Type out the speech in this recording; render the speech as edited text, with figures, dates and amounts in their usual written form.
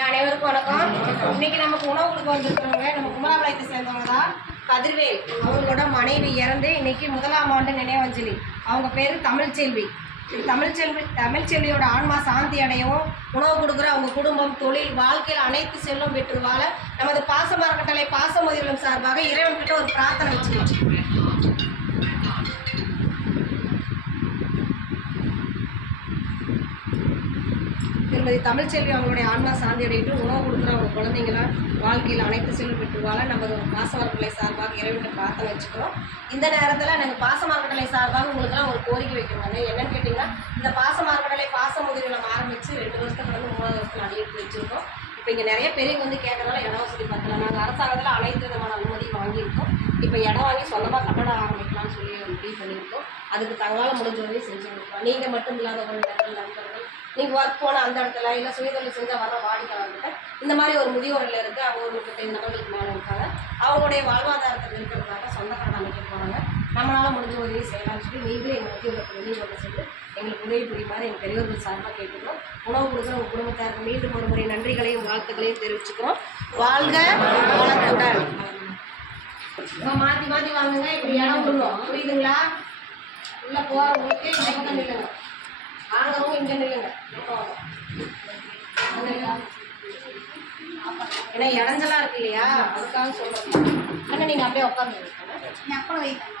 அனைவருக்கும் வணக்கம். இன்னைக்கு நமக்கு உணவு கொடுக்க வந்திருக்கிறவங்க நம்ம குமராபாளையத்தை சேர்ந்தவங்க தான். கதிர்வேல் அவங்களோட மனைவி இறந்து இன்னைக்கு 1ஆம் ஆண்டு நினைவஞ்சலி. அவங்க பேர் தமிழ்ச்செல்வி. தமிழ்ச்செல்வியோட ஆன்மா சாந்தி அடையவும் உணவு கொடுக்குற அவங்க குடும்பம், தொழில், வாழ்க்கையில் அனைத்து செல்வம் பெற்று வாழ நமது பாசமரக்கட்டளை பாசமதியம் சார்பாக இறைவன்கிட்ட ஒரு பிரார்த்தனை வச்சுக்கலாம். திருமதி தமிழ்ச்செல்வி அவங்களுடைய ஆன்மா சாந்தி அடையிட்டு உணவு கொடுக்குற அவங்க குழந்தைங்களாம் வாழ்க்கையில் அனைத்து செல்வம் பெற்று வாழ நமது பாசமரக்கட்டளை சார்பாக இறைவன்கிட்ட பிரார்த்தனை வச்சுக்கிறோம். இந்த நேரத்தில் நாங்கள் பாசமரக்கட்டளை சார்பாக உங்களுக்குலாம் ஒரு கோரிக்கை வைக்கிறோம். என்னன்னு கேட்டிங்கன்னா, இந்த பாசமரக்கட்டளை பாசமுதிரில் நம்ம ஆரம்பித்து 2 வருஷத்துக்கு கடந்து 3வது வருஷத்தில் அடியெடுத்து வச்சுருக்கோம். இப்போ இங்கே நிறைய பெரியவங்க வந்து கேட்கறதால இட வசதி பத்தல. நாங்கள் அரசாங்கத்தில் அனைத்து விதமான அனுமதியும் வாங்கியிருக்கோம். இப்போ இடம் வாங்கி சொந்தமாக கட்டடம் ஆரம்பிக்கலாம்னு சொல்லி முடிவு பண்ணியிருக்கோம். அதுக்கு தங்களால் முடிஞ்ச உதவி செஞ்சு கொடுக்கலாம். நீங்கள் மட்டும் இல்லாதவர்கள், நண்பர்கள், நீங்கள் ஒர்க் போனால் அந்த இடத்துல இல்லை சுயதொழில் செஞ்சால் வர வாடிக்கையாளர்கிட்ட இந்த மாதிரி ஒரு முதியோரில் இருக்குது. அவங்க ஒரு 35 நபர்களுக்கு மேலே இருக்காங்க. அவங்களுடைய வாழ்வாதாரத்தில் இருக்கிறதுக்காக சொந்த கடன் அமைக்க போகிறாங்க. நம்மளால் முடிஞ்ச உதவி செய்யலாம்னு சொல்லி நீங்களே எங்கள் உத்தியோகத்தை வெளியே செஞ்சு எங்களுக்கு உதவி புரியுமாறு எங்கள் பெரியவர்கள் சார்பாக கேட்டுக்கிறோம். உணவு கொடுக்குற உங்கள் குடும்பத்தாருக்கு மீண்டும் ஒரு முறை நன்றிகளையும் வாழ்த்துக்களையும் தெரிவிச்சுக்கிறோம். வாழ்க வளத்துடன். மாற்றி மாற்றி வாங்குங்க. இப்படி இடம் விடுவோம், புரியுதுங்களா? உள்ளே போகிறவங்களுக்கு இந்த பக்கம் நில்லுங்க, வாங்குறவங்க இங்கே நில்லுங்க. ஏன்னா இடைஞ்சலா இருக்கு இல்லையா, அதுக்காக சொல்கிறேன். ஆனால் நீங்கள் அப்படியே உட்காந்து அப்பளம் வைக்கணும்.